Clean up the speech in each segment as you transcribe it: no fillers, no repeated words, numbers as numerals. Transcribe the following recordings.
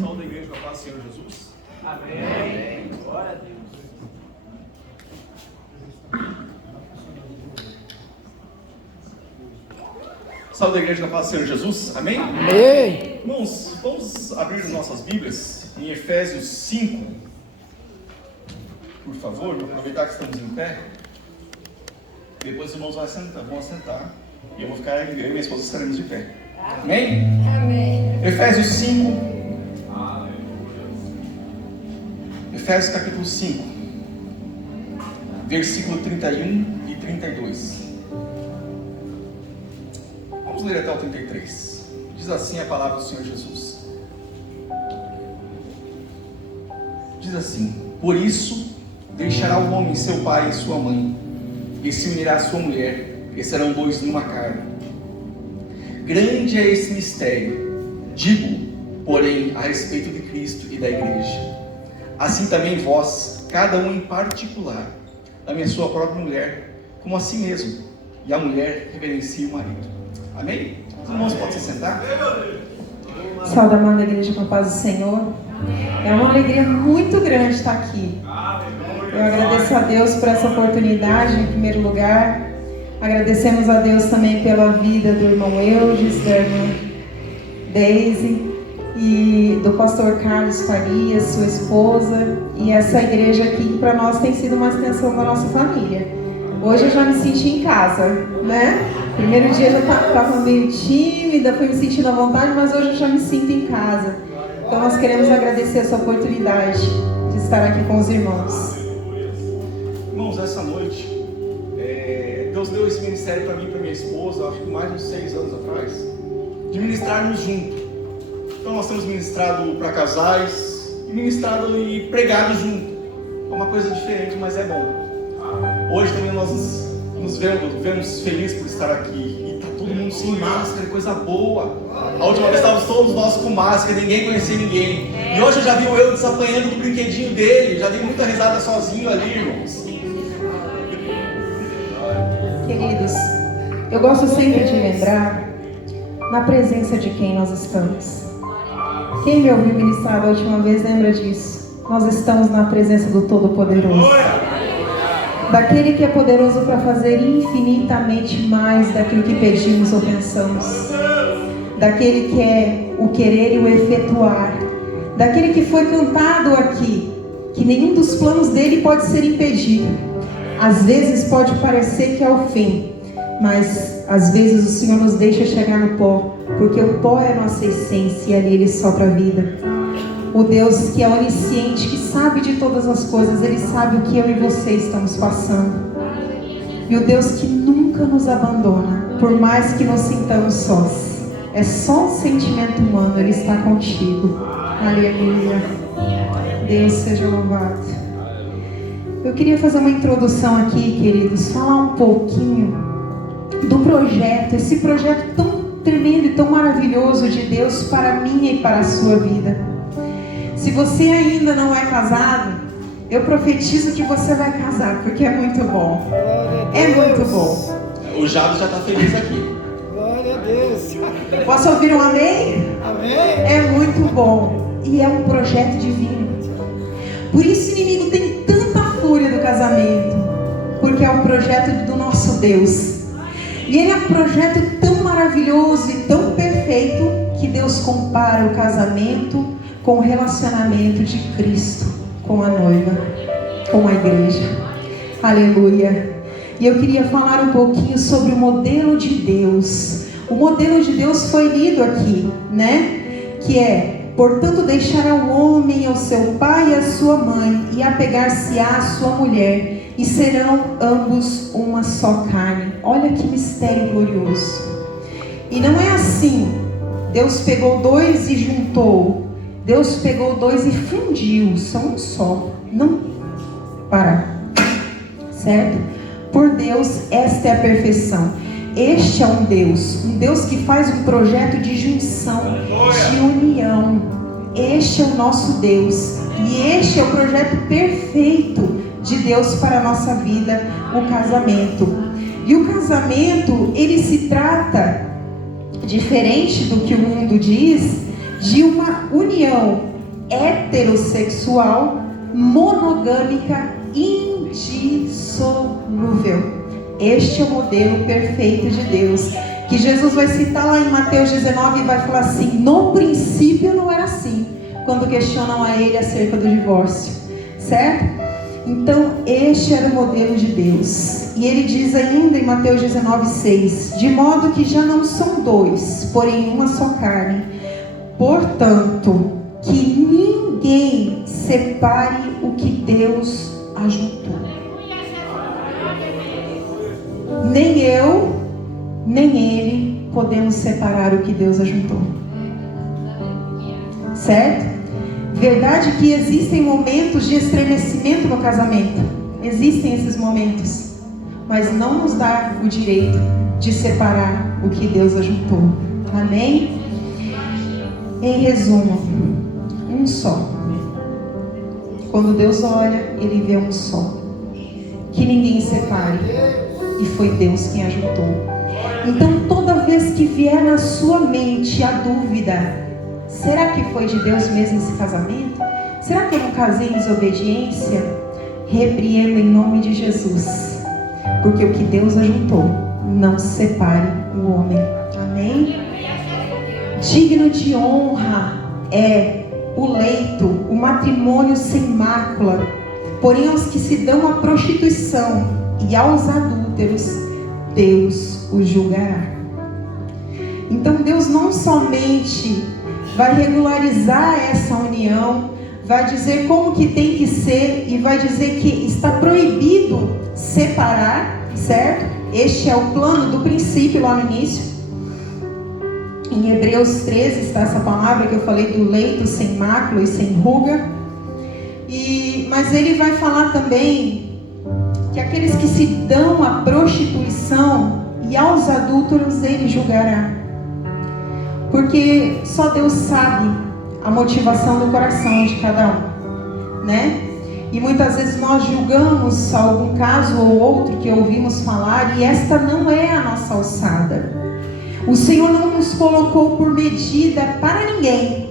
Saúde a igreja com a paz do Senhor Jesus. Amém. Glória a Deus. Saúde a igreja com a paz do Senhor Jesus. Amém? Amém. Irmãos, vamos abrir as nossas Bíblias em Efésios 5. Por favor, vou aproveitar que estamos em pé. Depois os irmãos vão assentar. E eu e minha esposa estaremos de pé. Amém? Amém. Efésios 5. Efésios capítulo 5, versículo 31 e 32. Vamos ler até o 33. Diz assim a palavra do Senhor Jesus. Diz assim: por isso deixará o homem seu pai e sua mãe, e se unirá à sua mulher, e serão dois numa carne. Grande é esse mistério, digo, porém, a respeito de Cristo e da igreja. Assim também vós, cada um em particular, ame a sua própria mulher como a si mesmo, e a mulher reverencie o marido. Amém? Os irmãos podem se sentar? Saúde, amada igreja, com a paz do Senhor. É uma alegria muito grande estar aqui. Eu agradeço a Deus por essa oportunidade, em primeiro lugar. Agradecemos a Deus também pela vida do irmão Eudes, da irmã Deise e do pastor Carlos Farias, sua esposa, e essa igreja aqui que para nós tem sido uma extensão da nossa família. Hoje eu já me senti em casa, né? Primeiro dia eu já estava meio tímida, fui me sentindo à vontade, mas hoje eu já me sinto em casa. Então nós queremos agradecer essa oportunidade de estar aqui com os irmãos. Irmãos, essa noite, Deus deu esse ministério para mim e para minha esposa, acho que mais de uns 6 anos atrás, de ministrarmos juntos. Então nós temos ministrado para casais, ministrado e pregado junto. É uma coisa diferente, mas é bom. Hoje também nós nos vemos felizes por estar aqui. E está todo mundo sem máscara, coisa boa. A última vez estávamos todos nós com máscara, ninguém conhecia ninguém. E hoje eu já vi o eu desapanhando do brinquedinho dele, já dei muita risada sozinho ali, irmãos. Queridos, eu gosto sempre de lembrar na presença de quem nós estamos. Quem me ouviu ministrar da última vez lembra disso. Nós estamos na presença do Todo-Poderoso, daquele que é poderoso para fazer infinitamente mais daquilo que pedimos ou pensamos, daquele que é o querer e o efetuar, daquele que foi cantado aqui, que nenhum dos planos dele pode ser impedido. Às vezes pode parecer que é o fim, mas às vezes o Senhor nos deixa chegar no pó, porque o pó é a nossa essência e ali Ele sopra a vida. O Deus que é onisciente, que sabe de todas as coisas, Ele sabe o que eu e você estamos passando. E o Deus que nunca nos abandona, por mais que nos sintamos sós. É só um sentimento humano, Ele está contigo. Aleluia. Deus seja louvado. Eu queria fazer uma introdução aqui, queridos, falar um pouquinho do projeto, esse projeto tão tremendo e tão maravilhoso de Deus para a minha e para a sua vida. Se você ainda não é casado, eu profetizo que você vai casar, porque é muito bom. É muito bom. O Jado já está feliz aqui. Glória a Deus. Posso ouvir um amém? Amém. É muito bom. E é um projeto divino. Por isso o inimigo tem tanta fúria do casamento, porque é um projeto do nosso Deus. E ele é um projeto tão maravilhoso e tão perfeito que Deus compara o casamento com o relacionamento de Cristo com a noiva, com a igreja. Aleluia. E eu queria falar um pouquinho sobre o modelo de Deus. O modelo de Deus foi lido aqui, né? Que é: portanto deixará o homem ao seu pai e à sua mãe, e apegar-se-á à sua mulher, e serão ambos uma só carne. Olha que mistério glorioso. E não é assim, Deus pegou dois e juntou. Deus pegou dois e fundiu, são um só. Não para, certo? Por Deus, esta é a perfeição. Este é um Deus que faz um projeto de junção, de união. Este é o nosso Deus, e este é o projeto perfeito de Deus para a nossa vida, o casamento. E o casamento, ele se trata, diferente do que o mundo diz, de uma união heterossexual, monogâmica, indissolúvel. Este é o modelo perfeito de Deus, que Jesus vai citar lá em Mateus 19 e vai falar assim: no princípio não era assim, quando questionam a ele acerca do divórcio, certo? Então este era o modelo de Deus. E ele diz ainda em Mateus 19:6: de modo que já não são dois, porém uma só carne. Portanto, que ninguém separe o que Deus ajuntou. Nem eu, nem ele podemos separar o que Deus ajuntou. Certo? Verdade que existem momentos de estremecimento no casamento. Existem esses momentos. Mas não nos dá o direito de separar o que Deus ajuntou. Amém? Em resumo, um só. Quando Deus olha, Ele vê um só. Que ninguém separe. E foi Deus quem ajuntou. Então, toda vez que vier na sua mente a dúvida: será que foi de Deus mesmo esse casamento? Será que eu não casei em desobediência? Repreenda em nome de Jesus. Porque o que Deus ajuntou, não separe o homem. Amém? Digno de honra é o leito, o matrimônio sem mácula. Porém, aos que se dão à prostituição e aos adúlteros, Deus os julgará. Então Deus não somente vai regularizar essa união, vai dizer como que tem que ser e vai dizer que está proibido separar, certo? Este é o plano do princípio lá no início. Em Hebreus 13 está essa palavra que eu falei do leito sem mácula e sem ruga. Mas ele vai falar também que aqueles que se dão à prostituição e aos adúlteros ele julgará. Porque só Deus sabe a motivação do coração de cada um, né? E muitas vezes nós julgamos algum caso ou outro que ouvimos falar e esta não é a nossa alçada. O Senhor não nos colocou por medida para ninguém.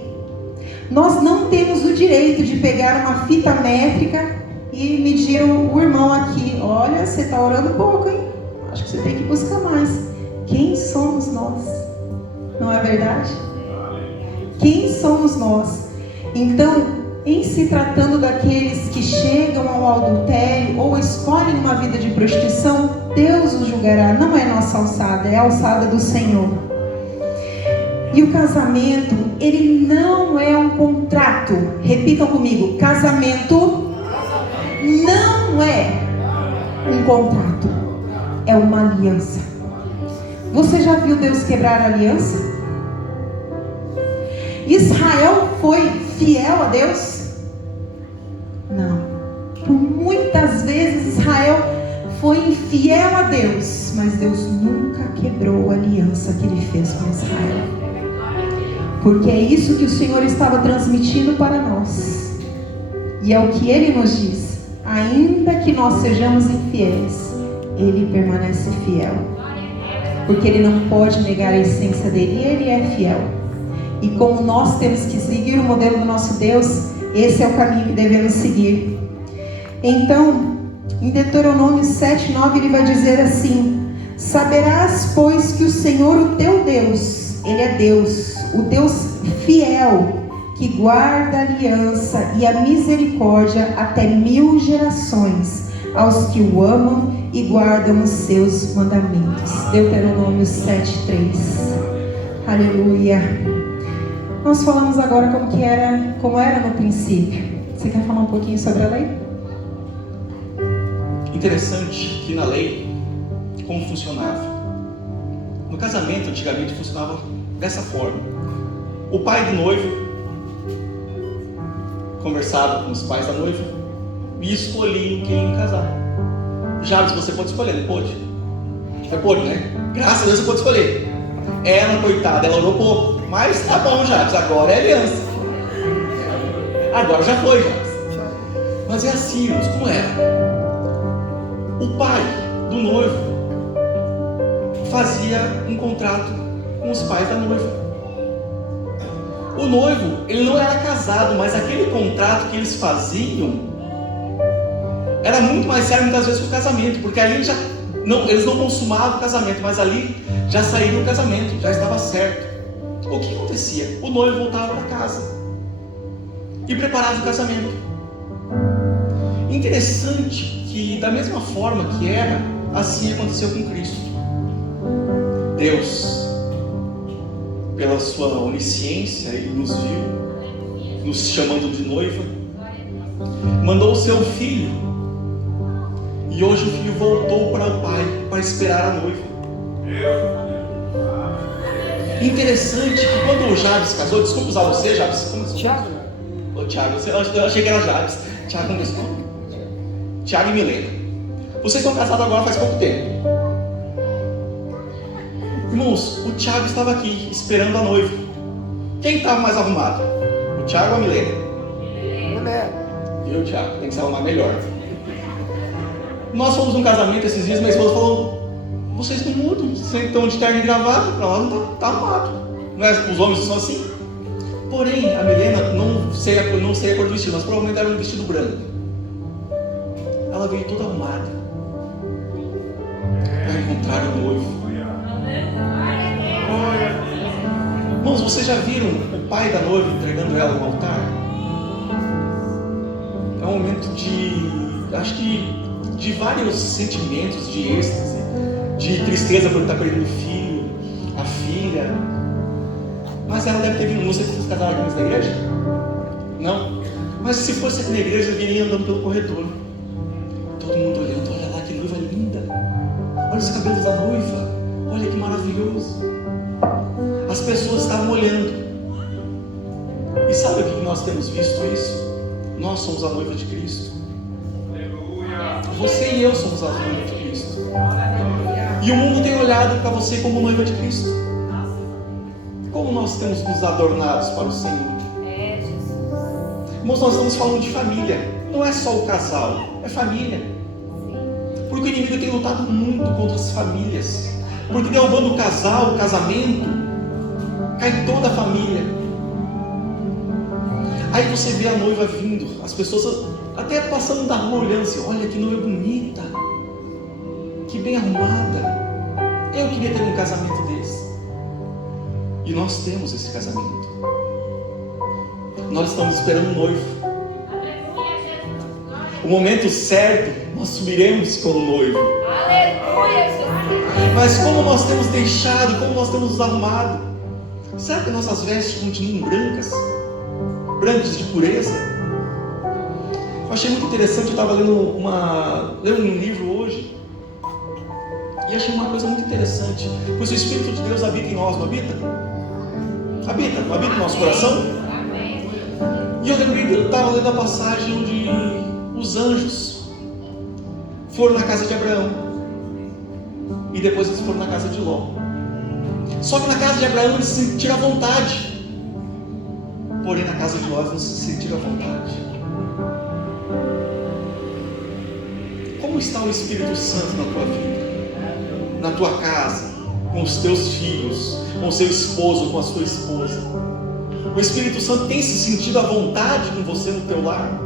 Nós não temos o direito de pegar uma fita métrica e medir o irmão aqui. Olha, você está orando pouco, hein? Acho que você tem que buscar mais. Quem somos nós? Não é verdade? Quem somos nós? Então, em se tratando daqueles que chegam ao adultério ou escolhem uma vida de prostituição, Deus os julgará. Não é nossa alçada, é a alçada do Senhor. E o casamento, ele não é um contrato. Repitam comigo: casamento não é um contrato, é uma aliança. Você já viu Deus quebrar a aliança? Israel foi fiel a Deus? Não. Por muitas vezes Israel foi infiel a Deus, mas Deus nunca quebrou a aliança que ele fez com Israel. Porque é isso que o Senhor estava transmitindo para nós. E é o que Ele nos diz: ainda que nós sejamos infiéis, Ele permanece fiel. Porque Ele não pode negar a essência dEle, Ele é fiel. E como nós temos que seguir o modelo do nosso Deus, esse é o caminho que devemos seguir. Então, em Deuteronômio 7:9, Ele vai dizer assim: saberás, pois, que o Senhor, o teu Deus, Ele é Deus, o Deus fiel, que guarda a aliança e a misericórdia até 1000 gerações, aos que o amam e guardam os seus mandamentos. Deuteronômio 7:3. Aleluia. Nós falamos agora como era no princípio. Você quer falar um pouquinho sobre a lei? Interessante que na lei, como funcionava? No casamento, antigamente, funcionava dessa forma. O pai do noivo conversava com os pais da noiva e escolhiam quem ia casar. Jabes, você pode escolher, não pode? Você pode, né? Graças a Deus você pode escolher. Ela, coitada, ela orou pouco. Mas tá bom, Jabes, agora é aliança. Agora já foi, Jabes. Mas é assim, irmãos, como era? O pai do noivo fazia um contrato com os pais da noiva. O noivo, ele não era casado, mas aquele contrato que eles faziam era muito mais sério muitas vezes que o casamento, porque ali eles não consumavam o casamento, mas ali já saíram do casamento, já estava certo. O que acontecia? O noivo voltava para casa e preparava o casamento. Interessante que da mesma forma que era, assim aconteceu com Cristo. Deus, pela sua onisciência, Ele nos viu, nos chamando de noiva, mandou o seu filho, e hoje o filho voltou para o pai, para esperar a noiva. Interessante que quando o Jabes casou, desculpa usar você, Jabes, como Tiago. Ô Tiago, eu achei que era Jabes. Tiago, como é? Tiago e Milena. Vocês estão casados agora faz pouco tempo. Irmãos, o Tiago estava aqui esperando a noiva. Quem estava mais arrumado? O Tiago ou a Milena? Milena. Eu, Tiago, tem que se arrumar melhor. Nós fomos num casamento esses dias, minha esposa falou: vocês não mudam, vocês estão de terno e gravata, para nós não está arrumado. Não é, os homens são assim. Porém, a Milena, não sei a cor do vestido, mas provavelmente era um vestido branco. Ela veio toda arrumada para encontrar o noivo. Irmãos, vocês já viram o pai da noiva entregando ela no altar? É um momento acho que de vários sentimentos, de êxtase, de tristeza por estar perdendo o filho, a filha. Mas ela deve ter vindo. Não sei se vocês casaram aqui na igreja? Não? Mas se fosse aqui na igreja, eu viria andando pelo corredor. Todo mundo olhando: olha lá que noiva linda. Olha os cabelos da noiva. Olha que maravilhoso. As pessoas estavam olhando. E sabe o que nós temos visto isso? Nós somos a noiva de Cristo. Você e eu somos a noiva de Cristo. E o mundo tem olhado para você como noiva de Cristo. Como nós temos nos adornados para o Senhor? Irmãos, nós estamos falando de família. Não é só o casal, é família. Porque o inimigo tem lutado muito contra as famílias. Porque derrubando o casal, o casamento, cai toda a família. Aí você vê a noiva vindo, as pessoas até passando da rua olhando assim: olha que noiva bonita, que bem arrumada. Eu queria ter um casamento desse. E nós temos esse casamento. Nós estamos esperando um noivo. O momento certo, nós subiremos como noivo. Mas como nós temos deixado, como nós temos nos arrumado? Será que nossas vestes continuam brancas? Brancas de pureza? Eu achei muito interessante, eu estava lendo um livro hoje, e achei uma coisa muito interessante. Pois o Espírito de Deus habita em nós, não habita? Habita, não habita no nosso coração? E eu lembrei, eu estava lendo a passagem onde os anjos foram na casa de Abraão, e depois eles foram na casa de Ló. Só que na casa de Abraão eles se sentiram à vontade, porém na casa de Ló eles não se sentiram à vontade. Como está o Espírito Santo na tua vida? Na tua casa, com os teus filhos, com o seu esposo, com a sua esposa? O Espírito Santo tem se sentido à vontade com você no teu lar?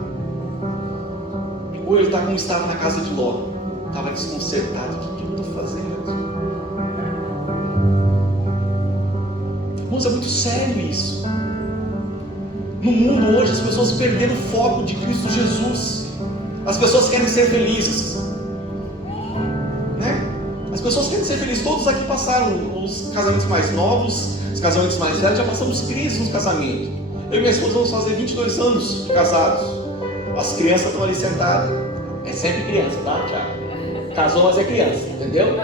Ou ele está como estava na casa de Ló? Estava desconcertado: o que eu estou fazendo aqui? Irmãos, é muito sério isso. No mundo hoje as pessoas perderam o foco de Cristo Jesus. As pessoas querem ser felizes, né? As pessoas querem ser felizes. Todos aqui passaram os casamentos mais novos, os casamentos mais velhos, já passamos crises no casamento. Eu e minha esposa vamos fazer 22 anos de casados. As crianças estão ali sentadas. É sempre criança, tá, Tiago? Casou, mas é criança, entendeu?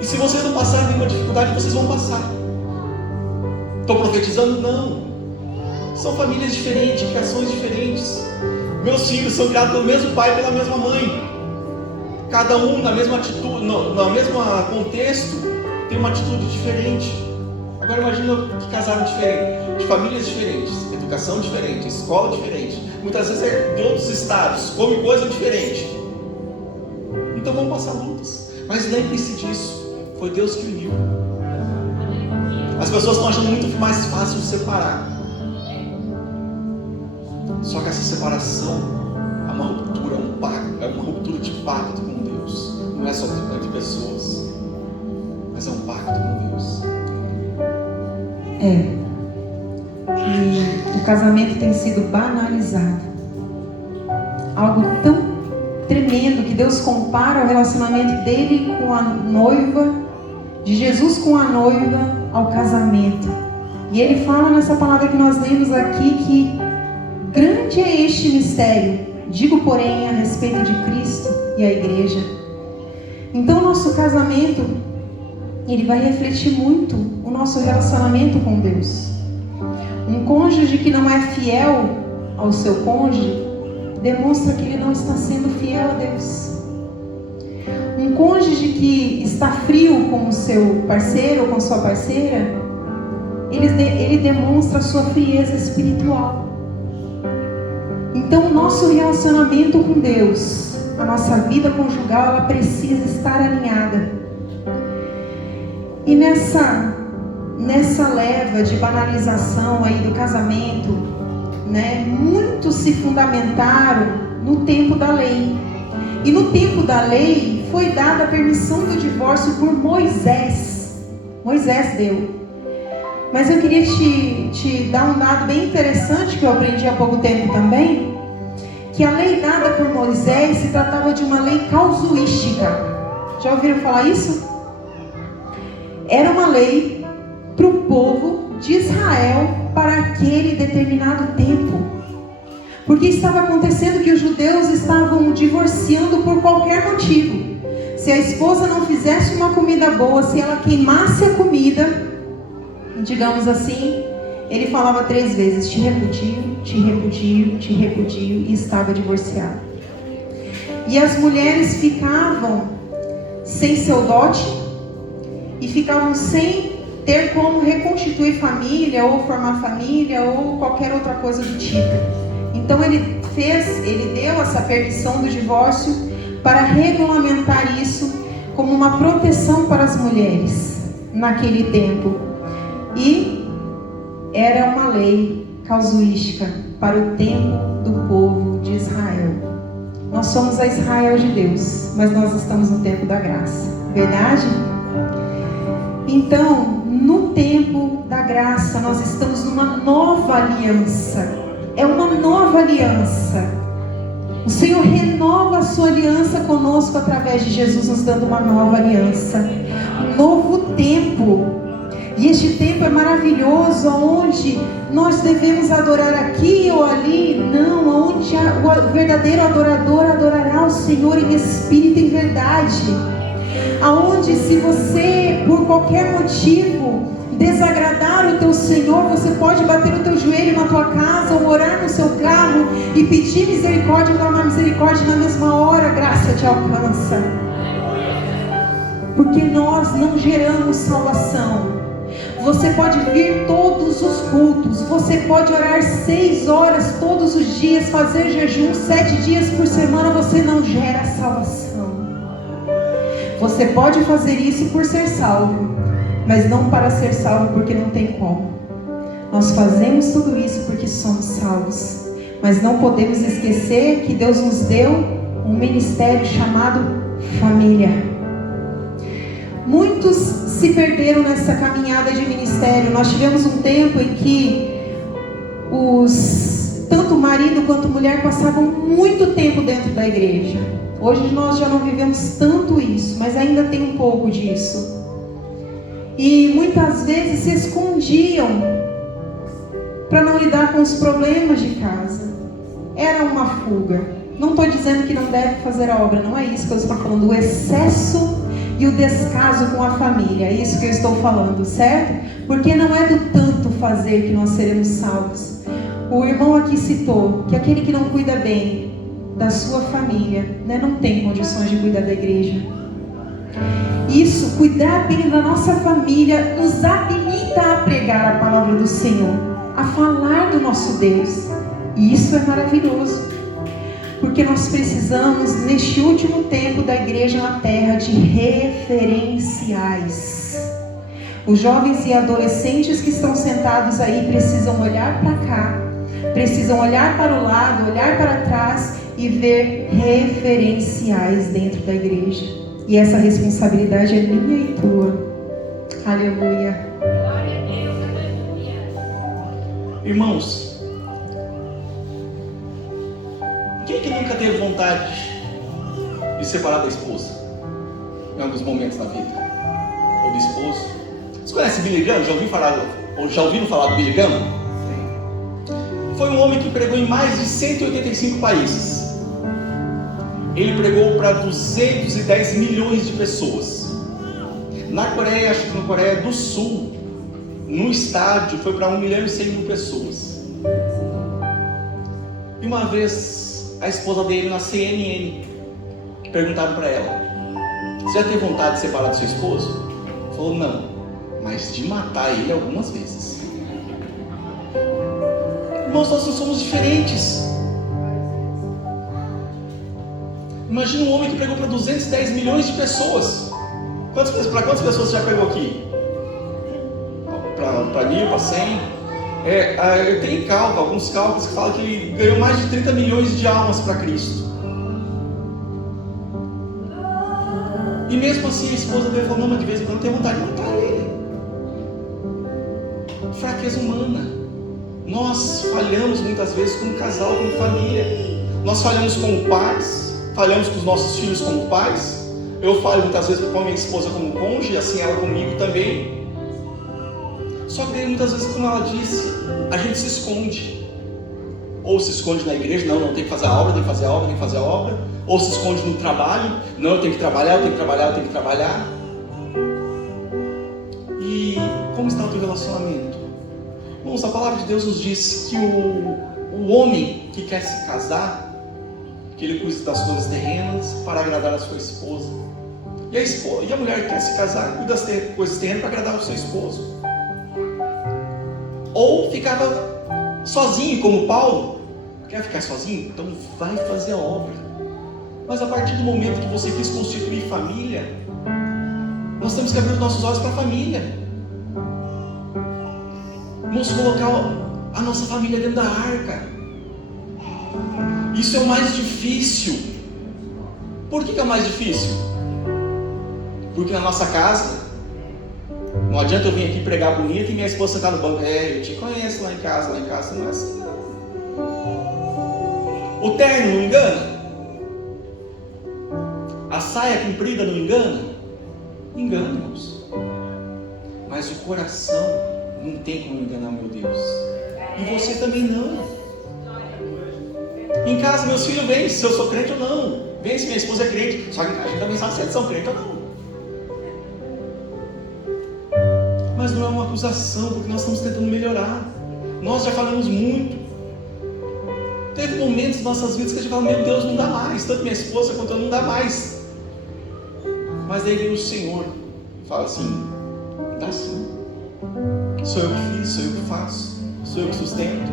E se vocês não passarem nenhuma dificuldade, vocês vão passar. Estou profetizando? Não. São famílias diferentes, criações diferentes. Meus filhos são criados pelo mesmo pai e pela mesma mãe. Cada um na mesma atitude, no mesmo contexto, tem uma atitude diferente. Agora imagina que casaram diferente, de famílias diferentes, educação diferente, escola diferente. Muitas vezes é de outros estados, come coisa diferente. Então vão passar lutas. Mas lembre-se disso. Foi Deus que uniu. As pessoas estão achando muito mais fácil separar. Só que essa separação é uma ruptura, é uma ruptura de pacto com Deus. Não é só entre pessoas, mas é um pacto com Deus. E o casamento tem sido banalizado. Algo tão tremendo que Deus compara o relacionamento dele com a noiva, de Jesus com a noiva, ao casamento. E ele fala nessa palavra que nós lemos aqui que grande é este mistério, digo porém a respeito de Cristo e a igreja. Então nosso casamento, ele vai refletir muito o nosso relacionamento com Deus. Um cônjuge que não é fiel ao seu cônjuge demonstra que ele não está sendo fiel a Deus. Um cônjuge que está frio com o seu parceiro ou com sua parceira, ele demonstra a sua frieza espiritual. Então o nosso relacionamento com Deus, a nossa vida conjugal, ela precisa estar alinhada. E nessa leva de banalização aí do casamento, né, muitos se fundamentaram no tempo da lei. E no tempo da lei foi dada a permissão do divórcio por Moisés. Moisés deu. Mas eu queria te dar um dado bem interessante que eu aprendi há pouco tempo também, que a lei dada por Moisés se tratava de uma lei casuística. Já ouviram falar isso? Era uma lei para o povo de Israel para aquele determinado tempo. Porque estava acontecendo que os judeus estavam divorciando por qualquer motivo. Se a esposa não fizesse uma comida boa, se ela queimasse a comida, digamos assim, ele falava 3 vezes: te repudio, te repudio, te repudio, e estava divorciado. E as mulheres ficavam sem seu dote e ficavam sem ter como reconstituir família, ou formar família, ou qualquer outra coisa do tipo. Então ele deu essa permissão do divórcio para regulamentar isso como uma proteção para as mulheres naquele tempo. E era uma lei casuística para o tempo do povo de Israel. Nós somos a Israel de Deus, mas nós estamos no tempo da graça. Verdade? Então, no tempo da graça, nós estamos numa nova aliança. É uma nova aliança. O Senhor renova a sua aliança conosco através de Jesus, nos dando uma nova aliança. Um novo tempo. E este tempo é maravilhoso, onde nós devemos adorar aqui ou ali. Não, onde o verdadeiro adorador adorará o Senhor em espírito e em verdade. Aonde, se você, por qualquer motivo, desagradar o teu Senhor, você pode bater o teu joelho na tua casa ou orar no seu carro e pedir misericórdia, clamar misericórdia, na mesma hora a graça te alcança. Porque nós não geramos salvação. Você pode vir todos os cultos, você pode orar 6 horas todos os dias, fazer jejum 7 dias por semana, você não gera salvação. Você pode fazer isso por ser salvo, mas não para ser salvo, porque não tem como. Nós fazemos tudo isso porque somos salvos, mas não podemos esquecer que Deus nos deu um ministério chamado família. Muitos se perderam nessa caminhada de ministério. Nós tivemos um tempo em que tanto o marido quanto a mulher passavam muito tempo dentro da igreja. Hoje nós já não vivemos tanto isso, mas ainda tem um pouco disso. E muitas vezes se escondiam para não lidar com os problemas de casa. Era uma fuga. Não estou dizendo que não deve fazer a obra, não é isso que eu estou falando. O excesso e o descaso com a família, é isso que eu estou falando, certo? Porque não é do tanto fazer que nós seremos salvos. O irmão aqui citou que aquele que não cuida bem da sua família, né, não tem condições de cuidar da igreja. Isso, cuidar bem da nossa família, nos habilita a pregar a palavra do Senhor, a falar do nosso Deus. E isso é maravilhoso, porque nós precisamos, neste último tempo da igreja na terra, de referenciais. Os jovens e adolescentes que estão sentados aí precisam olhar para cá, precisam olhar para o lado, olhar para trás e ver referenciais dentro da igreja. E essa responsabilidade é minha e tua. Aleluia. Glória a Deus, aleluia. Irmãos, quem que nunca teve vontade de separar da esposa? Em alguns momentos da vida. Ou do esposo. Vocês conhecem Billy Graham? Já ouviram falar do Billy Graham? Foi um homem que pregou em mais de 185 países. Ele pregou para 210 milhões de pessoas. Na Coreia, acho que na Coreia do Sul, no estádio, foi para 1.100.000 pessoas. E uma vez, a esposa dele na CNN, perguntaram para ela: você já teve vontade de separar do seu esposo? Falou: não, mas de matar ele algumas vezes. Irmãos, nós não somos diferentes. Imagina um homem que pregou para 210 milhões de pessoas. Para quantas pessoas você já pregou aqui? Para 1.000, para 100? Tem alguns cálculos que falam que ele ganhou mais de 30 milhões de almas para Cristo. E mesmo assim a esposa dele falou: não, mas de vez em quando tem vontade de matar ele. Fraqueza humana. Nós falhamos muitas vezes como casal, como família. Nós falhamos como pais, falhamos com os nossos filhos como pais. Eu falho muitas vezes com a minha esposa como cônjuge, assim ela comigo também. Só que muitas vezes, como ela disse, a gente se esconde. Ou se esconde na igreja: não tem que fazer a obra, tem que fazer a obra, tem que fazer a obra. Ou se esconde no trabalho: não, eu tenho que trabalhar, eu tenho que trabalhar, eu tenho que trabalhar. E como está o teu relacionamento? Irmãos, a palavra de Deus nos diz que o homem que quer se casar, que ele cuida das coisas terrenas para agradar a sua esposa. E a mulher que quer se casar, cuida das coisas terrenas para agradar o seu esposo. Ou ficava sozinho, como Paulo. Quer ficar sozinho? Então vai fazer a obra. Mas a partir do momento que você quis constituir família, nós temos que abrir os nossos olhos para a família. Vamos colocar a nossa família dentro da arca. Isso é o mais difícil. Por que é o mais difícil? Porque na nossa casa, não adianta eu vir aqui pregar bonito e minha esposa sentar no banco: eu te conheço lá em casa não é assim não. O terno não engana? A saia comprida não engana? Engana, irmãos. Mas o coração não tem como enganar, meu Deus. E você também não. Em casa, meus filhos veem se eu sou crente ou não. Veem se minha esposa é crente. Só que a gente também sabe se eles são crentes ou não. Mas não é uma acusação, porque nós estamos tentando melhorar. Nós já falamos muito. Teve momentos em nossas vidas que a gente fala: meu Deus, não dá mais. Tanto minha esposa quanto eu, não dá mais. Mas daí vem o Senhor e fala assim: dá sim. Sou eu que fiz, sou eu que faço, sou eu que sustento,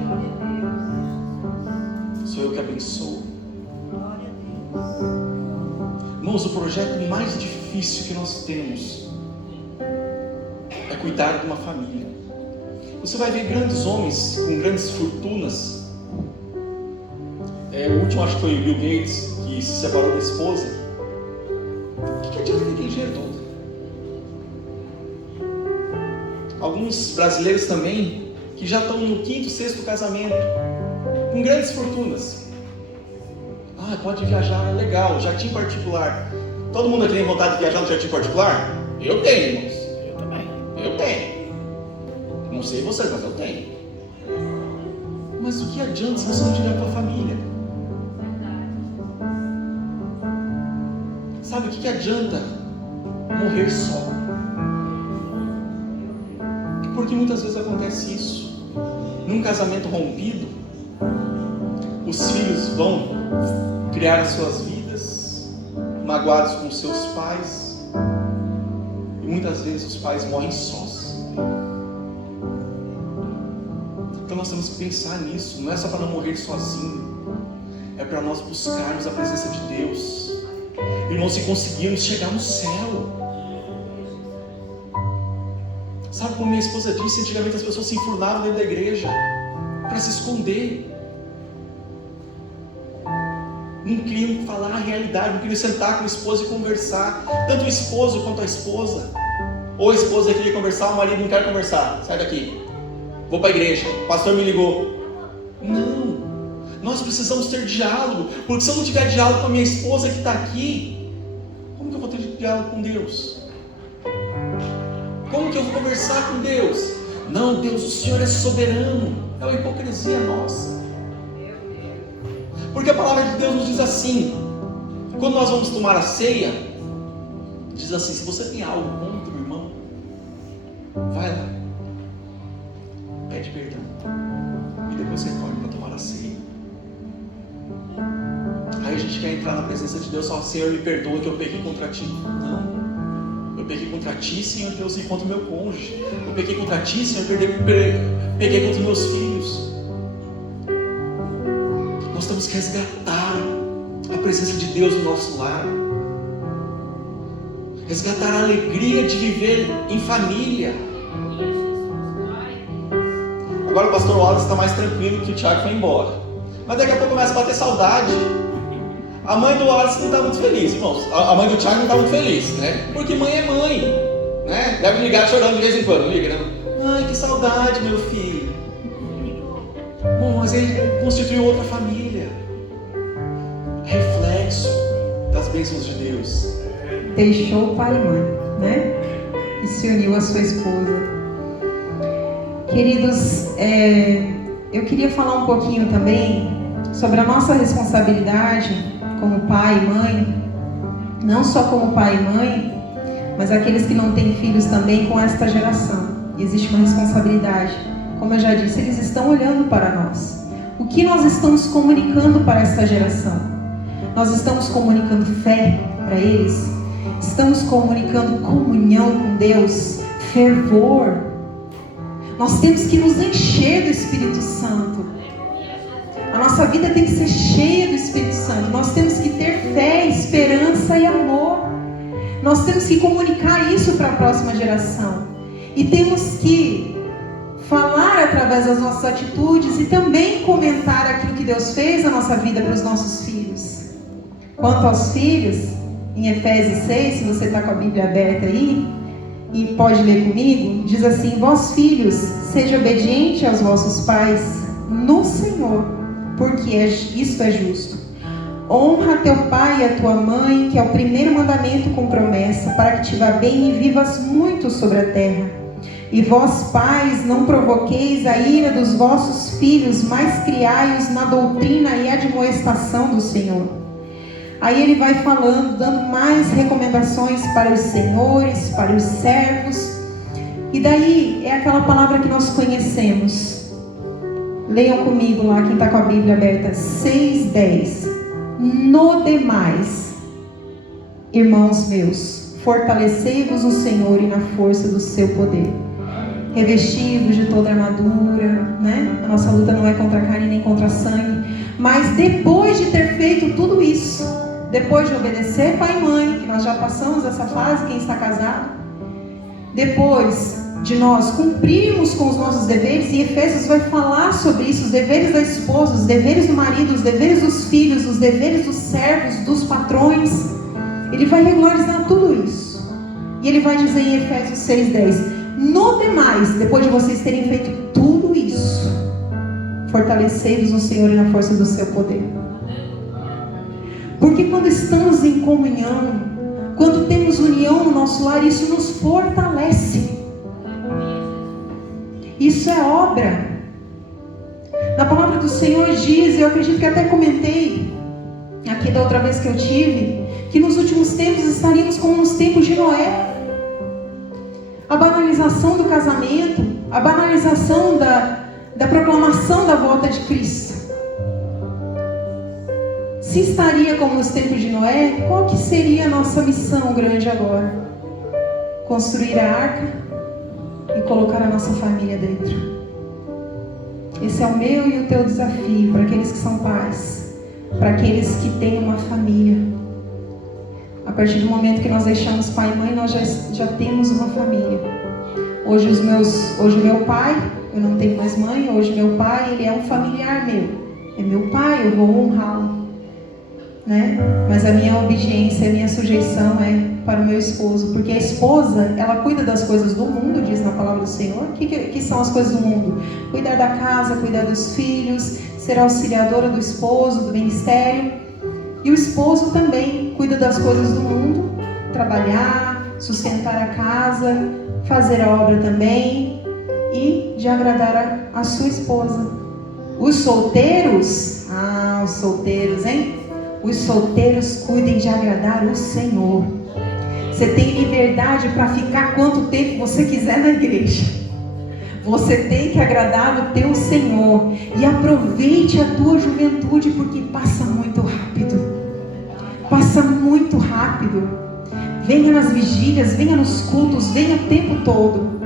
sou eu que abençoo. Irmãos, o projeto mais difícil que nós temos é cuidar de uma família. Você vai ver grandes homens com grandes fortunas. O último acho que foi o Bill Gates, que se separou da esposa. O que adianta ter aquele dinheiro todo? Alguns brasileiros também, que já estão no 5º, 6º casamento, com grandes fortunas. Pode viajar, legal, jatinho particular. Todo mundo aqui tem vontade de viajar no jatinho particular? Eu tenho, irmãos. Eu também. Eu tenho. Não sei vocês, mas eu tenho. Mas o que adianta se você não tiver a tua família? Sabe o que adianta morrer só? Porque muitas vezes acontece isso. Num casamento rompido, os filhos vão criar as suas vidas, magoados com seus pais, e muitas vezes os pais morrem sós. Então nós temos que pensar nisso. Não é só para não morrer sozinho, é para nós buscarmos a presença de Deus. Irmãos, se conseguirmos chegar no céu, Sabe como minha esposa disse, antigamente as pessoas se enfurnavam dentro da igreja para se esconder. Não queriam falar a realidade, não queriam sentar com o esposo e conversar. Tanto o esposo quanto a esposa. Ou a esposa queria conversar, o marido não quer conversar. Sai daqui, vou para a igreja, o pastor me ligou. Não, nós precisamos ter diálogo. Porque se eu não tiver diálogo com a minha esposa que está aqui, como que eu vou ter diálogo com Deus? Como que eu vou conversar com Deus? Não, Deus, o Senhor é soberano. É uma hipocrisia nossa. Porque a palavra de Deus nos diz assim, quando nós vamos tomar a ceia, diz assim, se você tem algo contra o irmão, vai lá, pede perdão, e depois você come para tomar a ceia. Aí a gente quer entrar na presença de Deus, só, Senhor, me perdoa que eu pequei contra ti. Não, eu pequei contra ti, Senhor Deus, e contra o meu cônjuge. Eu pequei contra ti, Senhor, peguei contra os meus filhos. Nós temos que resgatar a presença de Deus no nosso lar, resgatar a alegria de viver em família. Agora o pastor Wallace está mais tranquilo que o Thiago foi embora, mas daqui a pouco começa a bater saudade. A mãe do Wallace não está muito feliz, irmãos. A mãe do Thiago não está muito feliz, né? Porque mãe é mãe, né? Deve ligar chorando de vez em quando, liga, né? Ai, que saudade, meu filho. Bom, mas ele constituiu outra família, reflexo das bênçãos de Deus. Deixou o pai e mãe, né? E se uniu à sua esposa. Queridos, eu queria falar um pouquinho também sobre a nossa responsabilidade como pai e mãe, não só como pai e mãe, mas aqueles que não têm filhos também com esta geração. Existe uma responsabilidade. Como eu já disse, eles estão olhando para nós. O que nós estamos comunicando para esta geração? Nós estamos comunicando fé para eles? Estamos comunicando comunhão com Deus? Fervor? Nós temos que nos encher do Espírito Santo. A nossa vida tem que ser cheia do Espírito Santo. Nós temos que ter fé, esperança e amor. Nós temos que comunicar isso para a próxima geração. E temos que falar através das nossas atitudes e também comentar aquilo que Deus fez na nossa vida para os nossos filhos. Quanto aos filhos, em Efésios 6, se você está com a Bíblia aberta aí, e pode ler comigo, diz assim: vós filhos, seja obediente aos vossos pais no Senhor, porque isso é justo. Honra teu pai e a tua mãe, que é o primeiro mandamento com promessa, para que te vá bem e vivas muito sobre a terra. E vós pais, não provoqueis a ira dos vossos filhos, mas criai-os na doutrina e admoestação do Senhor. Aí ele vai falando, dando mais recomendações para os senhores, para os servos. E daí é aquela palavra que nós conhecemos. Leiam comigo lá, quem está com a Bíblia aberta, 6:10. No demais, irmãos meus, fortalecei-vos no Senhor e na força do seu poder. Revestidos de toda a armadura, né? A nossa luta não é contra a carne nem contra a sangue. Mas depois de ter feito tudo isso, depois de obedecer pai e mãe, que nós já passamos essa fase, quem está casado, depois de nós cumprirmos com os nossos deveres, e Efésios vai falar sobre isso, os deveres da esposa, os deveres do marido, os deveres dos filhos, os deveres dos servos, dos patrões, ele vai regularizar tudo isso. E ele vai dizer em Efésios 6:10, no demais, depois de vocês terem feito tudo isso, fortalecei-vos no Senhor e na força do seu poder. Porque quando estamos em comunhão, quando temos união no nosso lar, isso nos fortalece. Isso é obra. Na palavra do Senhor diz, eu acredito que até comentei aqui da outra vez que eu tive, que nos últimos tempos estaríamos como nos tempos de Noé. A banalização do casamento, a banalização da proclamação da volta de Cristo. Se estaria como nos tempos de Noé, qual que seria a nossa missão grande agora? Construir a arca e colocar a nossa família dentro. Esse é o meu e o teu desafio para aqueles que são pais, para aqueles que têm uma família. A partir do momento que nós deixamos pai e mãe, nós já temos uma família. Hoje o meu pai, eu não tenho mais mãe, hoje meu pai, ele é um familiar meu. É meu pai, eu vou honrá-lo, né? Mas a minha obediência, a minha sujeição é para o meu esposo, porque a esposa, ela cuida das coisas do mundo, diz na palavra do Senhor. O que são as coisas do mundo? Cuidar da casa, cuidar dos filhos, ser auxiliadora do esposo, do ministério. E o esposo também cuida das coisas do mundo, trabalhar, sustentar a casa, fazer a obra também e de agradar a sua esposa. Os solteiros, hein? Os solteiros cuidem de agradar o Senhor. Você tem liberdade para ficar quanto tempo você quiser na igreja. Você tem que agradar o teu Senhor. E aproveite a tua juventude, porque passa muito rápido. Passa muito rápido. Venha nas vigílias, venha nos cultos, venha o tempo todo.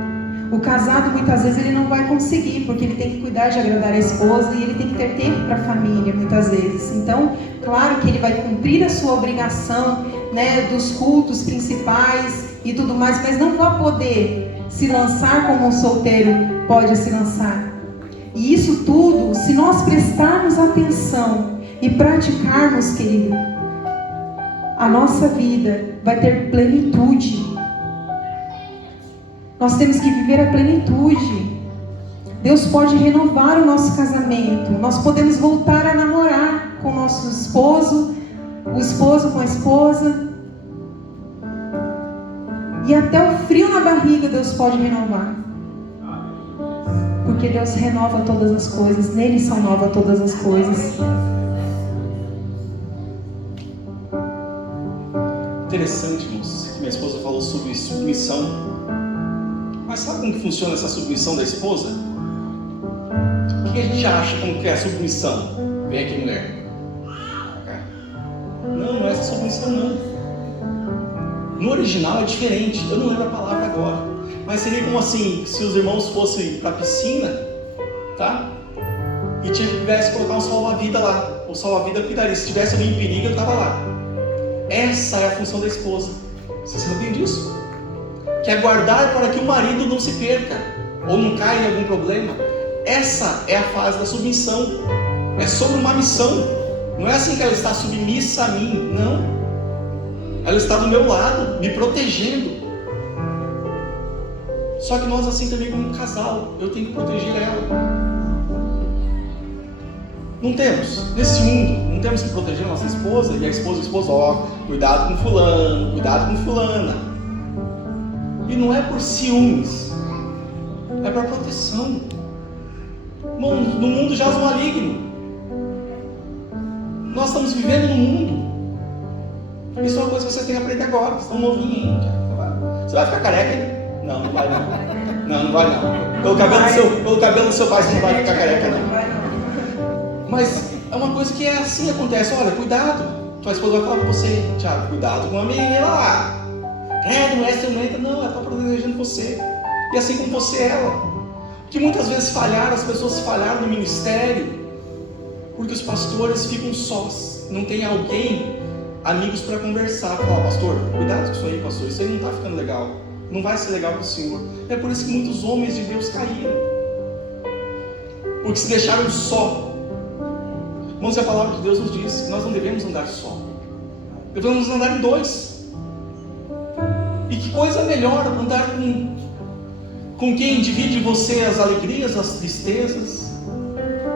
O casado muitas vezes ele não vai conseguir, porque ele tem que cuidar de agradar a esposa e ele tem que ter tempo para a família muitas vezes. Então, claro que ele vai cumprir a sua obrigação, né, dos cultos principais e tudo mais, mas não vai poder se lançar como um solteiro pode se lançar. E isso tudo, se nós prestarmos atenção e praticarmos, querido, a nossa vida vai ter plenitude. Nós temos que viver a plenitude. Deus pode renovar o nosso casamento. Nós podemos voltar a namorar com o nosso esposo, o esposo com a esposa. E até o frio na barriga Deus pode renovar. Porque Deus renova todas as coisas. Nele são novas todas as coisas. Interessante, irmãos, que minha esposa falou sobre submissão. Mas sabe como que funciona essa submissão da esposa? O que a gente acha como que é a submissão? Vem aqui, mulher. Não é essa submissão, não. No original é diferente. Eu não lembro a palavra agora. Mas seria como assim, se os irmãos fossem para a piscina, tá? E tivesse que colocar um salva-vida lá. O salva-vida cuidaria. Se tivesse alguém em perigo, ele estava lá. Essa é a função da esposa. Vocês sabiam disso? Que é guardar para que o marido não se perca ou não caia em algum problema. Essa é a fase da submissão. É sobre uma missão. Não é assim que ela está submissa a mim, não. Ela está do meu lado, me protegendo. Só que nós assim também como um casal, eu tenho que proteger ela. Não temos, nesse mundo, não temos que proteger a nossa esposa e a esposa, cuidado com fulano, cuidado com fulana. E não é por ciúmes, é para proteção. No mundo jaz o maligno. Nós estamos vivendo no mundo. Isso é uma coisa que vocês têm que aprender agora. Vocês estão novinhos ainda. Você vai ficar careca ainda? Não, não vai não. Não vai não. Pelo cabelo do seu pai você não vai ficar careca não. Mas é uma coisa que é assim, acontece. Olha, cuidado. Tua esposa vai falar para você, Tiago, cuidado com a menina lá. Não é ciumenta, não, ela está protegendo você. E assim como você, ela. Que muitas vezes falharam, as pessoas falharam no ministério, porque os pastores ficam sós. Não tem alguém, amigos para conversar. Falar, pastor, cuidado com isso aí, pastor, isso aí não está ficando legal. Não vai ser legal para o Senhor. É por isso que muitos homens de Deus caíram. Porque se deixaram só. Irmãos, a palavra de Deus nos diz que nós não devemos andar só. Devemos andar em dois. E que coisa melhor andar com quem divide você as alegrias, as tristezas,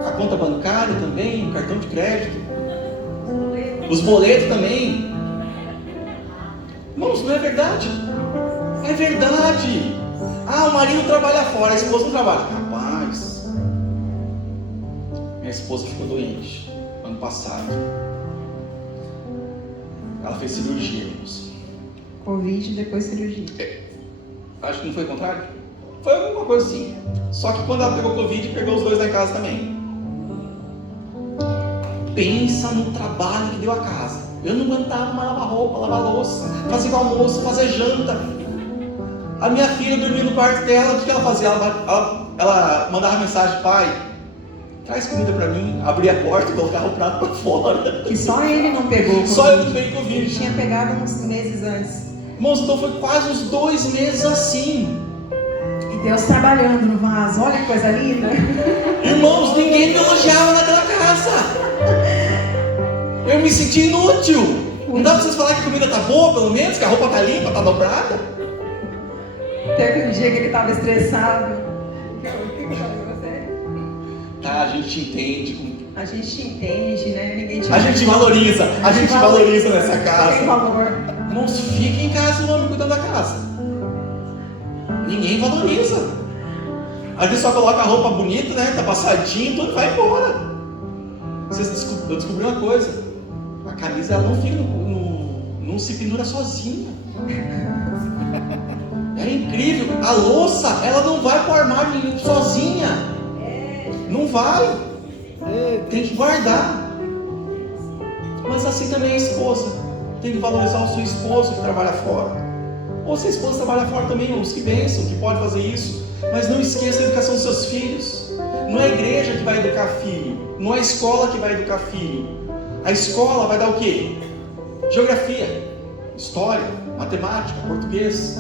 a conta bancária também, o cartão de crédito, os boletos também. Irmãos, não é verdade? É verdade. O marido trabalha fora, a esposa não trabalha. Rapaz, minha esposa ficou doente ano passado. Ela fez cirurgia, irmãos. Covid e depois cirurgia. Acho que não foi o contrário? Foi alguma coisa assim. Só que quando ela pegou Covid, pegou os dois lá em casa também. Pensa no trabalho que deu a casa. Eu não aguentava mais lavar roupa, lavar louça, fazer almoço, fazer janta. A minha filha dormia no quarto dela, o que ela fazia? Ela mandava mensagem, pai, traz comida pra mim, abria a porta e colocava o prato pra fora. Que só ele não pegou Covid. Só eu não peguei Covid. Ele tinha pegado uns meses antes. Irmãos, então foi quase uns 2 meses assim. Deus trabalhando no vaso, olha que coisa linda. Irmãos, ninguém me elogiava naquela casa. Eu me senti inútil. Não dá pra vocês falar que a comida tá boa, pelo menos, que a roupa tá limpa, tá dobrada? Teve um dia que ele estava estressado. O que eu falei com você? Tá, a gente entende. A gente entende, né? Ninguém te A gente valoriza nessa Tem casa. valor. Irmãos, fiquem em casa, o homem cuidando da casa. Ninguém valoriza. Às vezes só coloca a roupa bonita, né? Tá passadinho, tudo vai embora. Eu descobri uma coisa. A camisa ela não se pendura sozinha. É incrível. A louça, ela não vai pro armário sozinha. Não vai. Tem que guardar. Mas assim também a esposa. Tem que valorizar o seu esposo que trabalha fora. Ou se a esposa trabalha fora também, irmãos, que bênção, que pode fazer isso. Mas não esqueça a educação dos seus filhos. Não é a igreja que vai educar filho. Não é a escola que vai educar filho. A escola vai dar o quê? Geografia, história, matemática, português.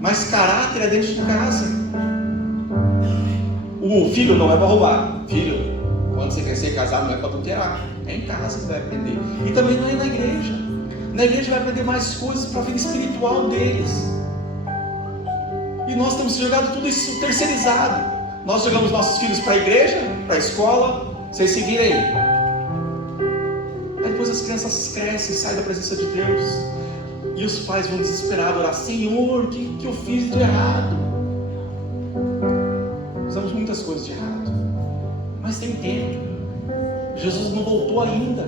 Mas caráter é dentro de casa. O filho não é para roubar. Filho, quando você crescer e casar, não é para adulterar. É em casa que você vai aprender. E também não é na igreja. Na igreja vai aprender mais coisas para a vida espiritual deles. E nós temos jogado tudo isso terceirizado. Nós jogamos nossos filhos para a igreja, para a escola. Vocês seguirem aí. Aí depois as crianças crescem, saem da presença de Deus. E os pais vão desesperados orar: Senhor, o que eu fiz de errado? Fizemos muitas coisas de errado. Mas tem tempo. Jesus não voltou ainda.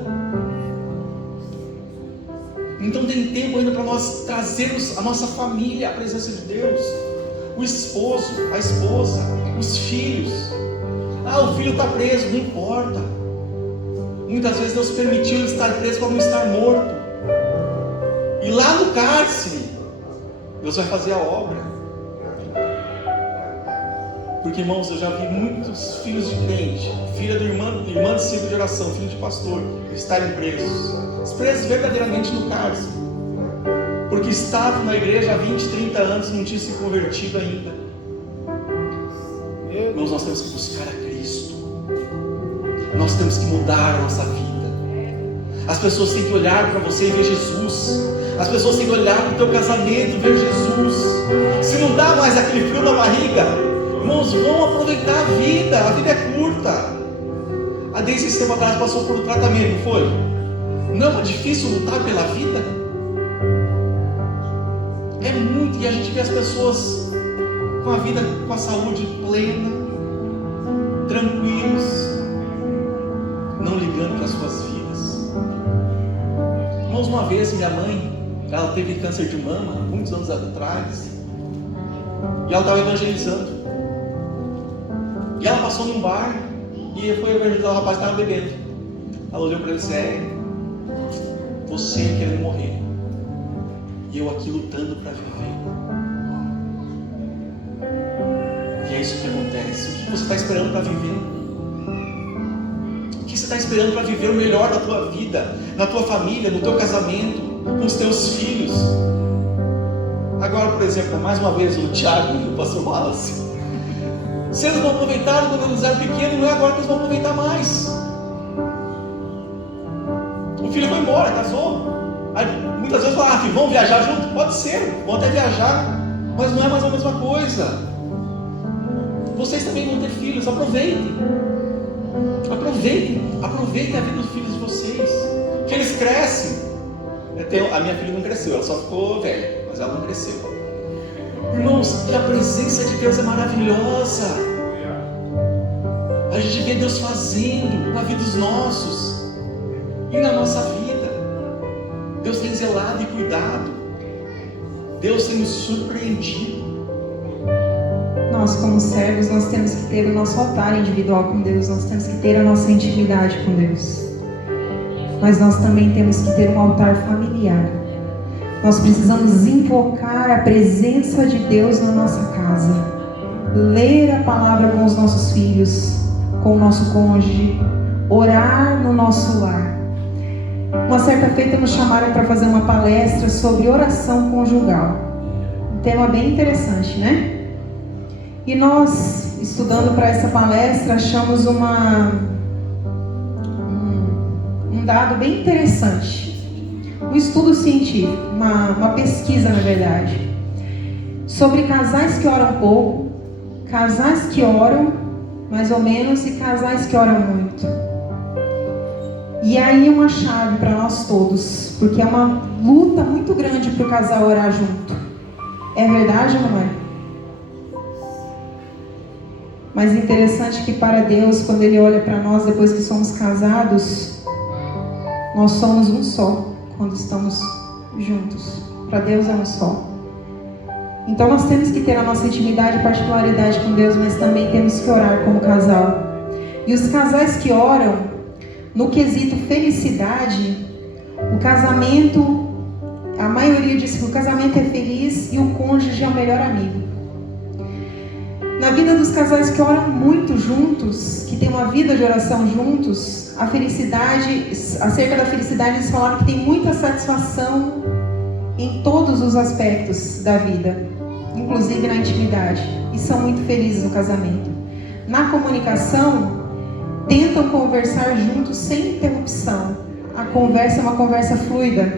Então tem tempo ainda para nós trazermos a nossa família à presença de Deus. O esposo, a esposa, os filhos. O filho está preso, não importa. Muitas vezes Deus permitiu ele estar preso para não estar morto. E lá no cárcere, Deus vai fazer a obra. Porque, irmãos, eu já vi muitos filhos de crente, filha do irmã de ciclo de oração, filho de pastor, estarem presos. Presos verdadeiramente no cárcere. Porque estavam na igreja há 20, 30 anos e não tinham se convertido ainda. Irmãos, nós temos que buscar a Cristo. Nós temos que mudar a nossa vida. As pessoas têm que olhar para você e ver Jesus. As pessoas têm que olhar para o teu casamento e ver Jesus. Se não dá mais aquele frio na barriga, irmãos, vão aproveitar a vida é curta. A Deise esse tempo atrás passou por um tratamento, não foi? Não é difícil lutar pela vida? É muito, e a gente vê as pessoas com a vida, com a saúde plena, tranquilos, não ligando para as suas vidas. Irmãos, uma vez minha mãe, ela teve câncer de mama, muitos anos atrás, e ela estava evangelizando. E ela passou num bar e foi evangelizar, o rapaz estava bebendo. Ela olhou para ele e disse: você querendo morrer e eu aqui lutando para viver. E é isso que acontece. O que você está esperando para viver? O que você está esperando para viver o melhor da tua vida, na tua família, no teu casamento, com os teus filhos? Agora, por exemplo, mais uma vez o Tiago e o pastor Wallace, se eles não aproveitaram quando eles eram pequenos, não é agora que eles vão aproveitar mais. O filho foi embora, casou. Aí, muitas vezes falam: filho, vamos viajar junto? Pode ser, vão até viajar, mas não é mais a mesma coisa. Vocês também vão ter filhos, aproveitem a vida dos filhos de vocês, que eles crescem. A minha filha não cresceu, ela só ficou velha, mas ela não cresceu. Irmãos, que a presença de Deus é maravilhosa. A gente vê Deus fazendo na vida dos nossos e na nossa vida. Deus tem zelado e cuidado. Deus tem nos surpreendido. Nós, como servos, nós temos que ter o nosso altar individual com Deus. Nós temos que ter a nossa intimidade com Deus. Mas nós também temos que ter um altar familiar. Nós precisamos invocar a presença de Deus na nossa casa. Ler a palavra com os nossos filhos, com o nosso cônjuge. Orar no nosso lar. Uma certa feita nos chamaram para fazer uma palestra sobre oração conjugal. Um tema bem interessante, né? E nós, estudando para essa palestra, achamos um dado bem interessante. Um estudo científico, uma pesquisa, na verdade, sobre casais que oram pouco, casais que oram mais ou menos e casais que oram muito. E aí uma chave para nós todos, porque é uma luta muito grande para o casal orar junto. É verdade ou não é? Mas interessante que para Deus, quando Ele olha para nós depois que somos casados, nós somos um só quando estamos juntos. Para Deus é um só. Então nós temos que ter a nossa intimidade e particularidade com Deus, mas também temos que orar como casal. E os casais que oram, no quesito felicidade, o casamento, a maioria diz que o casamento é feliz e o cônjuge é o melhor amigo. Na vida dos casais que oram muito juntos, que têm uma vida de oração juntos, a felicidade, acerca da felicidade, eles falaram que tem muita satisfação em todos os aspectos da vida, inclusive na intimidade, e são muito felizes no casamento. Na comunicação, tentam conversar juntos sem interrupção. A conversa é uma conversa fluida.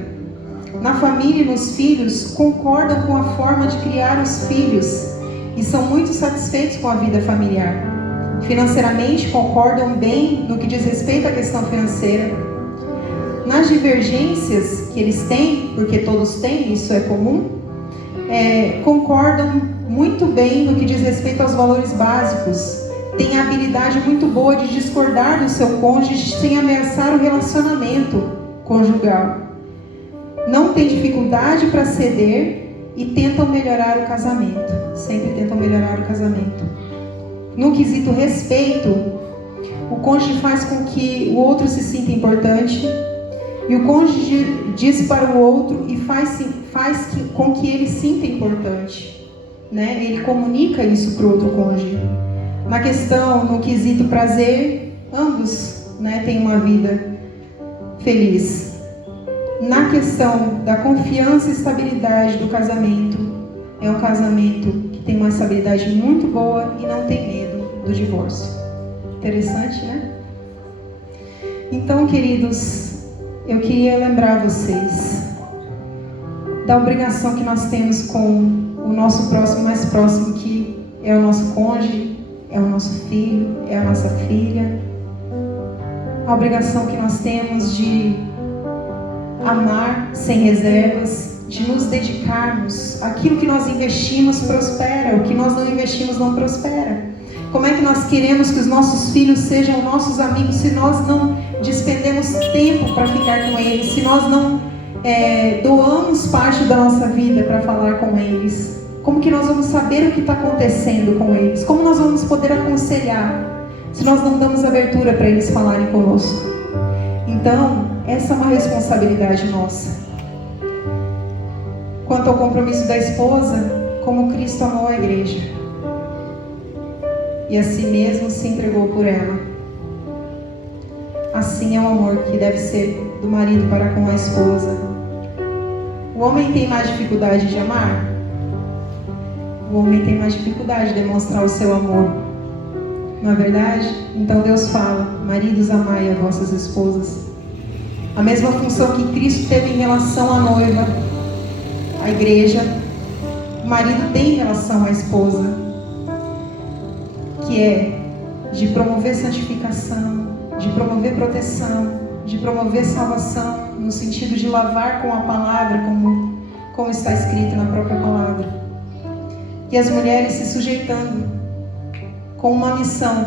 Na família e nos filhos, concordam com a forma de criar os filhos e são muito satisfeitos com a vida familiar. Financeiramente, concordam bem no que diz respeito à questão financeira. Nas divergências que eles têm, porque todos têm, isso é comum, concordam muito bem no que diz respeito aos valores básicos. Têm a habilidade muito boa de discordar do seu cônjuge sem ameaçar o relacionamento conjugal. Não tem dificuldade para ceder e tentam melhorar o casamento. Sempre tentam melhorar o casamento. No quesito respeito, o cônjuge faz com que o outro se sinta importante e o cônjuge diz para o outro e faz com que ele sinta importante, né? Ele comunica isso para o outro cônjuge. Na questão, no quesito prazer, ambos, né, têm uma vida feliz. Na questão da confiança e estabilidade do casamento, é um casamento que tem uma estabilidade muito boa e não tem medo do divórcio. Interessante, né? Então, queridos, eu queria lembrar vocês da obrigação que nós temos com o nosso próximo mais próximo, que é o nosso cônjuge, é o nosso filho, é a nossa filha. A obrigação que nós temos de amar sem reservas, de nos dedicarmos. Aquilo que nós investimos prospera, o que nós não investimos não prospera. Como é que nós queremos que os nossos filhos sejam nossos amigos se nós não despendemos tempo para ficar com eles, se nós não doamos parte da nossa vida para falar com eles? Como que nós vamos saber o que está acontecendo com eles? Como nós vamos poder aconselhar se nós não damos abertura para eles falarem conosco? Então, essa é uma responsabilidade nossa. Quanto ao compromisso da esposa, como Cristo amou a igreja e a si mesmo se entregou por ela, assim é o amor que deve ser do marido para com a esposa. O homem tem mais dificuldade de amar? O homem tem mais dificuldade de demonstrar o seu amor. Não é verdade? Então Deus fala: maridos, amai as vossas esposas. A mesma função que Cristo teve em relação à noiva, à igreja, o marido tem em relação à esposa, que é de promover santificação, de promover proteção, de promover salvação, no sentido de lavar com a palavra, como está escrito na própria palavra. E as mulheres se sujeitando com uma missão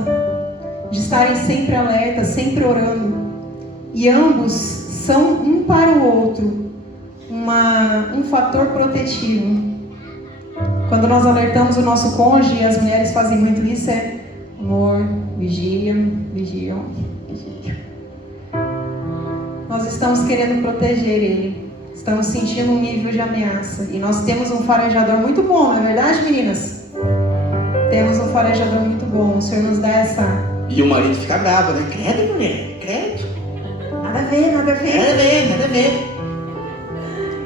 de estarem sempre alertas, sempre orando. E ambos são um para o outro um fator protetivo. Quando nós alertamos o nosso cônjuge, e as mulheres fazem muito isso, amor, vigia. Nós estamos querendo proteger ele. Estamos sentindo um nível de ameaça. E nós temos um farejador muito bom, não é verdade, meninas? Temos um farejador muito bom. O Senhor nos dá essa... E o marido fica bravo, né? Credo, mulher, credo. Nada a ver. Nada a ver.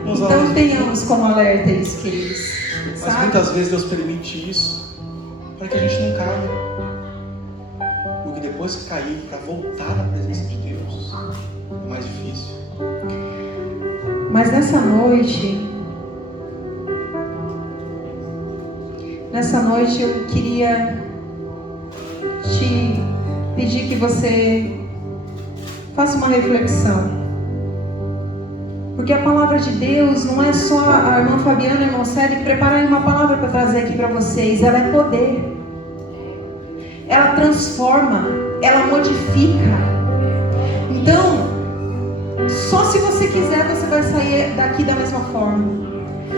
Então tenhamos como alerta isso, queridos. Mas muitas vezes Deus permite isso para que a gente não caia. Porque depois que cair, para voltar na presença de Deus, é mais difícil. Mas nessa noite eu queria te pedir que você faça uma reflexão. Porque a palavra de Deus não é só a irmã Fabiana e a irmã Célia que prepararam uma palavra para trazer aqui para vocês. Ela é poder. Ela transforma. Ela modifica. Então, só se você quiser, você vai sair daqui da mesma forma.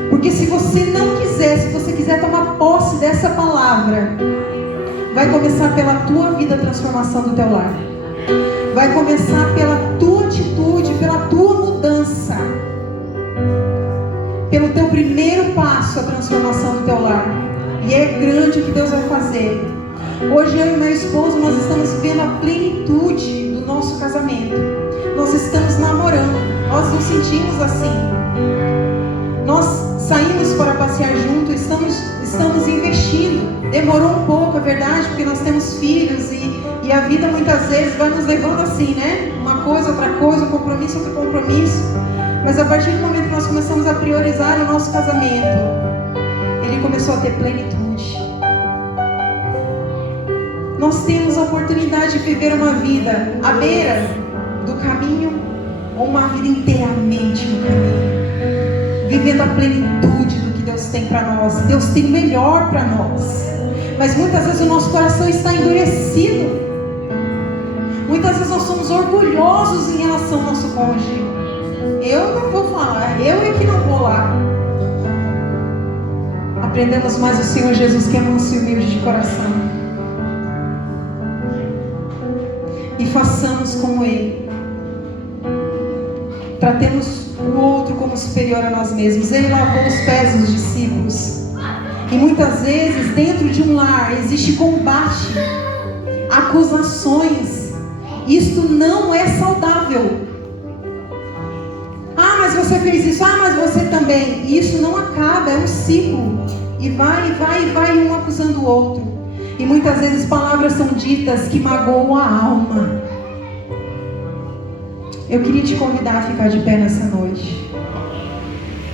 Porque se você não quiser, se você quiser tomar posse dessa palavra, vai começar pela tua vida a transformação do teu lar. Vai começar pela tua atitude, pela tua mudança. Pelo teu primeiro passo, a transformação do teu lar. E é grande o que Deus vai fazer. Hoje eu e meu esposo, nós estamos vivendo a plenitude do nosso casamento. Nós estamos namorando. Nós nos sentimos assim. Nós saímos para passear juntos, estamos investindo. Demorou um pouco, é verdade, porque nós temos filhos e a vida muitas vezes vai nos levando assim, né? Uma coisa, outra coisa, um compromisso, outro compromisso. Mas a partir do momento que nós começamos a priorizar o nosso casamento, ele começou a ter plenitude. Nós temos a oportunidade de viver uma vida à beira do caminho ou uma vida inteiramente no caminho, vivendo a plenitude do que Deus tem para nós. Deus tem o melhor para nós. Mas muitas vezes o nosso coração está endurecido. Muitas vezes nós somos orgulhosos em relação ao nosso cônjuge. Eu não vou falar, eu é que não vou lá. Aprendemos mais o Senhor Jesus, que é manso e humilde de coração. E façamos como Ele. Tratemos o outro como superior a nós mesmos. Ele lavou os pés dos discípulos. E muitas vezes dentro de um lar existe combate, acusações. Isto não é saudável. Ah, mas você fez isso. Ah, mas você também. E isso não acaba, é um ciclo. E vai um acusando o outro. E muitas vezes palavras são ditas que magoam a alma. Eu queria te convidar a ficar de pé nessa noite.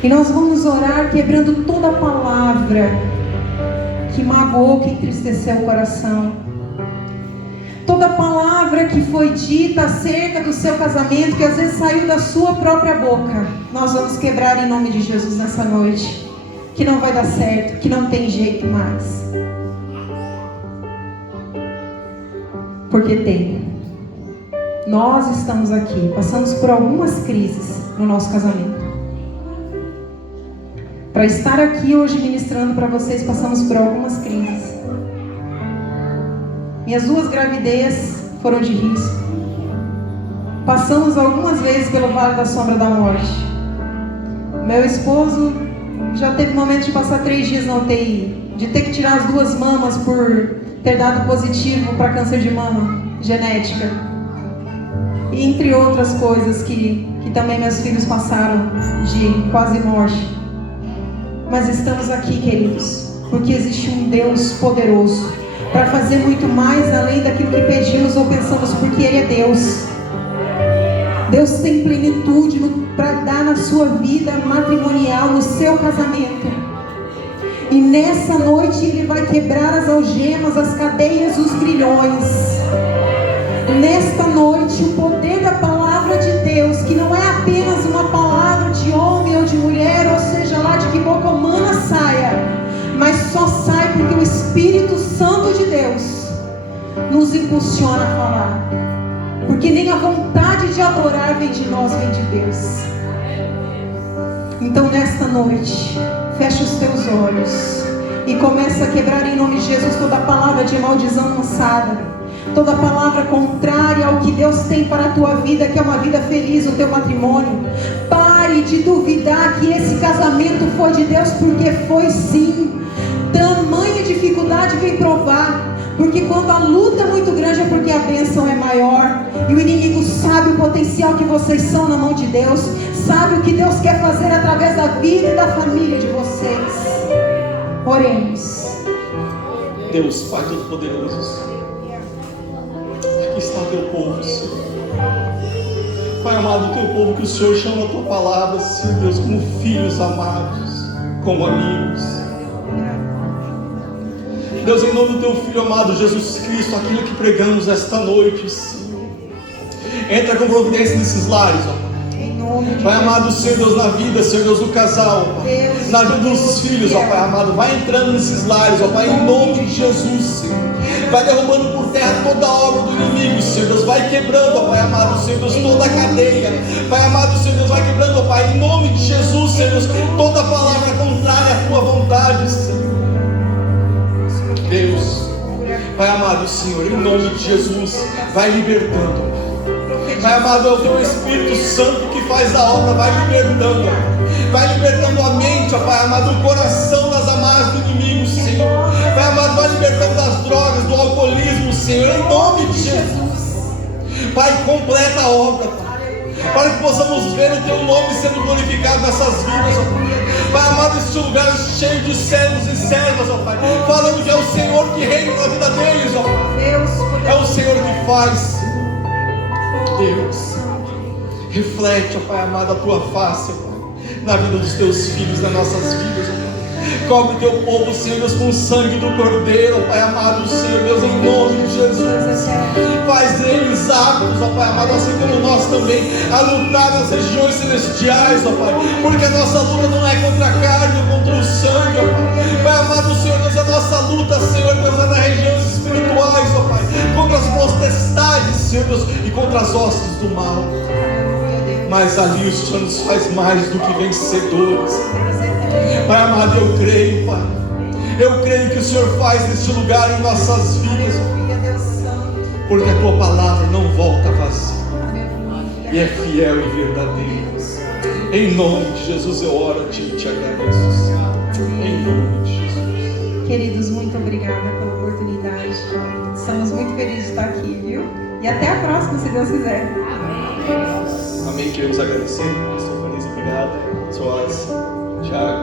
E nós vamos orar quebrando toda palavra que magoou, que entristeceu o coração. Toda palavra que foi dita acerca do seu casamento, que às vezes saiu da sua própria boca, nós vamos quebrar em nome de Jesus nessa noite. Que não vai dar certo, que não tem jeito mais. Porque tem. Nós estamos aqui, passamos por algumas crises no nosso casamento. Para estar aqui hoje ministrando para vocês, passamos por algumas crises. Minhas 2 gravidez foram de risco. Passamos algumas vezes pelo vale da sombra da morte. Meu esposo já teve momentos de passar 3 dias na UTI, de ter que tirar as 2 mamas por ter dado positivo para câncer de mama genética. E entre outras coisas que também meus filhos passaram de quase morte. Mas estamos aqui, queridos, porque existe um Deus poderoso para fazer muito mais além daquilo que pedimos ou pensamos, porque Ele é Deus. Deus tem plenitude para dar na sua vida matrimonial, no seu casamento. E nessa noite Ele vai quebrar as algemas, as cadeias, os grilhões. Nesta noite, o poder da palavra de Deus, que não é apenas uma palavra de homem ou de mulher, ou seja lá de que boca humana saia, mas só sai porque o Espírito Santo de Deus nos impulsiona a falar. Porque nem a vontade de adorar vem de nós, vem de Deus. Então nesta noite, fecha os teus olhos e começa a quebrar em nome de Jesus toda palavra de maldição lançada, toda palavra contrária ao que Deus tem para a tua vida, que é uma vida feliz no teu matrimônio. Pare de duvidar que esse casamento foi de Deus, porque foi sim. Tamanha dificuldade vem provar, porque quando a luta é muito grande é porque a bênção é maior. E o inimigo sabe o potencial que vocês são na mão de Deus, sabe o que Deus quer fazer através da vida e da família de vocês. Oremos. Deus, Pai Todo-Poderoso, aqui está o teu povo, Senhor. Pai amado, o teu povo que o Senhor chama a tua palavra, Senhor Deus, como filhos amados, como amigos. Deus, em nome do teu Filho amado Jesus Cristo, aquilo que pregamos esta noite, Senhor, entra com providência nesses lares, ó. Pai amado, Senhor Deus, na vida, Senhor Deus, do casal, Pai, na vida dos filhos, ó Pai amado, vai entrando nesses lares, ó Pai, em nome de Jesus, Senhor. Vai derrubando por terra toda a obra do inimigo, Senhor Deus, vai quebrando, ó Pai amado, Senhor Deus, toda a cadeia. Pai amado, Senhor Deus, vai quebrando, ó Pai, em nome de Jesus, Senhor Deus, toda palavra contrária à tua vontade, Senhor. Deus, Pai amado, Senhor, em nome de Jesus, vai libertando. Pai amado, é o teu Espírito Santo que faz a obra, vai libertando a mente, ó Pai amado, o coração das amarras do inimigo, Senhor. Pai amado, vai libertando das drogas, do alcoolismo, Senhor, em nome de Jesus. Pai, completa a obra, Pai, para que possamos ver o teu nome sendo glorificado nessas vidas, ó Pai. Pai amado, este lugar é cheio de servos e servas, ó Pai, falando que é o Senhor que reina na vida deles, ó Pai. É o Senhor que faz. Deus, reflete, ó Pai amado, a tua face, ó Pai, na vida dos teus filhos, nas nossas vidas, ó Pai. Cobre o teu povo, Senhor Deus, com o sangue do Cordeiro, ó Pai amado, Senhor Deus, em nome de Jesus. Faz eles aptos, ó Pai amado, assim como nós também, a lutar nas regiões celestiais, ó Pai, porque a nossa luta não é contra a carne ou contra o sangue, ó Pai. Pai amado, Senhor Deus, a nossa luta, Senhor Deus, é nas regiões espirituais, ó Pai, contra as potestades, Senhor Deus, e contra as hostes do mal. Mas ali o Senhor nos faz mais do que vencedores. Pai amado, eu creio, Pai. Eu creio que o Senhor faz neste lugar em nossas vidas, porque a tua palavra não volta vazia e é fiel e verdadeira. Em nome de Jesus eu oro a Ti e te agradeço, Senhor. Em nome de Jesus. Queridos, muito obrigada pela oportunidade. Estamos muito felizes de estar aqui, viu? E até a próxima, se Deus quiser. Amém. Queremos agradecer. Pastor Vanessa, obrigado. Soares, Tiago.